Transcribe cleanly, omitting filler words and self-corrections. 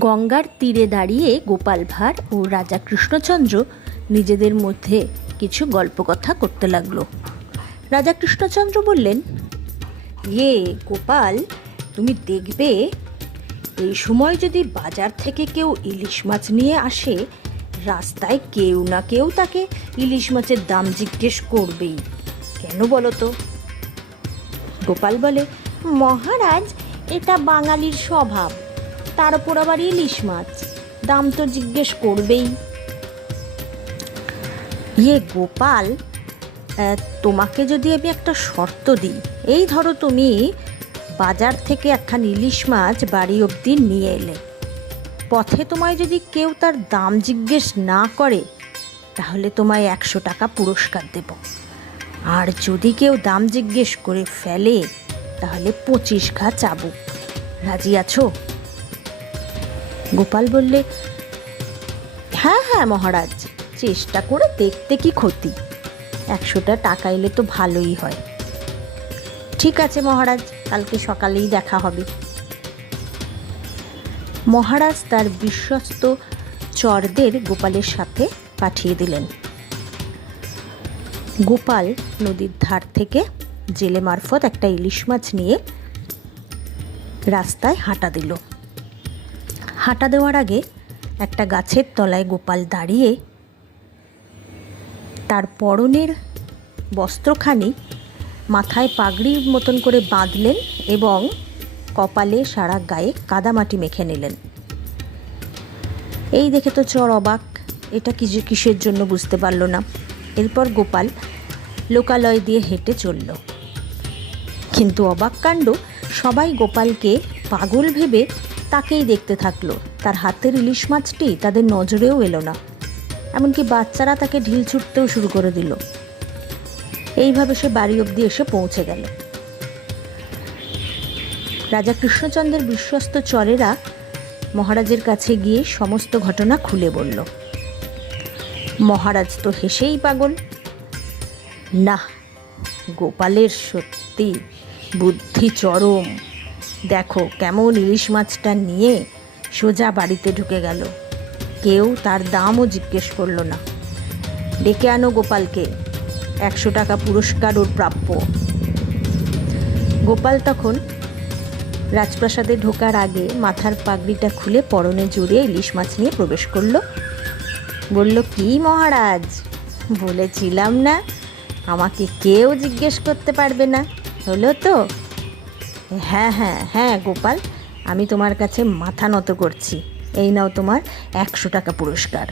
গঙ্গার তীরে দাঁড়িয়ে গোপাল ভাঁড় ও রাজা কৃষ্ণচন্দ্র নিজেদের মধ্যে কিছু গল্পকথা করতে লাগলো। রাজা কৃষ্ণচন্দ্র বললেন, গোপাল, তুমি দেখবে এই সময় যদি বাজার থেকে কেউ ইলিশ মাছ নিয়ে আসে, রাস্তায় কেউ না কেউ তাকে ইলিশ মাছের দাম জিজ্ঞেস করবেই। কেন বলো তো? গোপাল বলে, মহারাজ, এটা বাঙালির স্বভাব, তার উপর আবার ইলিশ মাছ, দাম তো জিজ্ঞেস করবেই। গোপাল, তোমাকে যদি আমি একটা শর্ত দিই, এই ধরো তুমি বাজার থেকে একখান ইলিশ মাছ বাড়ি অবধি নিয়ে এলে, পথে তোমায় যদি কেউ তার দাম জিজ্ঞেস না করে, তাহলে তোমায় 100 টাকা পুরস্কার দেব। আর যদি কেউ দাম জিজ্ঞেস করে ফেলে, তাহলে 25 ঘা চাবুক। রাজি আছো? গোপাল বললে, হ্যাঁ হ্যাঁ মহারাজ, চেষ্টা করে দেখতে কি ক্ষতি, 100টা টাকা এলে তো ভালোই হয়। ঠিক আছে মহারাজ, কালকে সকালেই দেখা হবে। মহারাজ তার বিশ্বস্ত চরদের গোপালের সাথে পাঠিয়ে দিলেন। গোপাল নদীর ধার থেকে জেলে মারফত একটা ইলিশ মাছ নিয়ে রাস্তায় হাঁটা দিল। হাঁটা দেওয়ার আগে একটা গাছের তলায় গোপাল দাঁড়িয়ে তার পরনের বস্ত্রখানি মাথায় পাগড়ির মতন করে বাঁধলেন এবং কপালে সারা গায়ে কাদামাটি মেখে নিলেন। এই দেখে তো চোর অবাক, এটা কিসের জন্য বুঝতে পারল না। এরপর গোপাল লোকালয় দিয়ে হেঁটে চলল। কিন্তু অবাক কাণ্ড, সবাই গোপালকে পাগল ভেবে তাকেই দেখতে থাকলো। তার হাতের ইলিশ মাছটি তাদের নজরেও এলো না, এমনকি বাচ্চারা তাকে ঢিল ছুটতেও শুরু করে দিল। এইভাবে সে বাড়ি অবধি এসে পৌঁছে গেল। রাজা কৃষ্ণচন্দ্রের বিশ্বস্ত চরেরা মহারাজের কাছে গিয়ে সমস্ত ঘটনা খুলে বলল। মহারাজ তো হেসেই পাগল। না, গোপালের সত্যি বুদ্ধি চরম। দেখো কেমন ইলিশ মাছটা নিয়ে সোজা বাড়িতে ঢুকে গেল, কেউ তার দামও জিজ্ঞেস করলো না। ডেকে আনো গোপালকে, 100 টাকা পুরস্কার ওর প্রাপ্য। গোপাল তখন রাজপ্রাসাদে ঢোকার আগে মাথার পাগড়িটা খুলে পরনে জড়িয়ে ইলিশ মাছ নিয়ে প্রবেশ করলো। বলল, কি মহারাজ, বলেছিলাম না আমাকে কেউ জিজ্ঞেস করতে পারবে না, হলো তো? হ্যাঁ হ্যাঁ হ্যাঁ গোপাল, আমি তোমার কাছে মাথা নত করছি, এই নাও তোমার 100 টাকা পুরস্কার।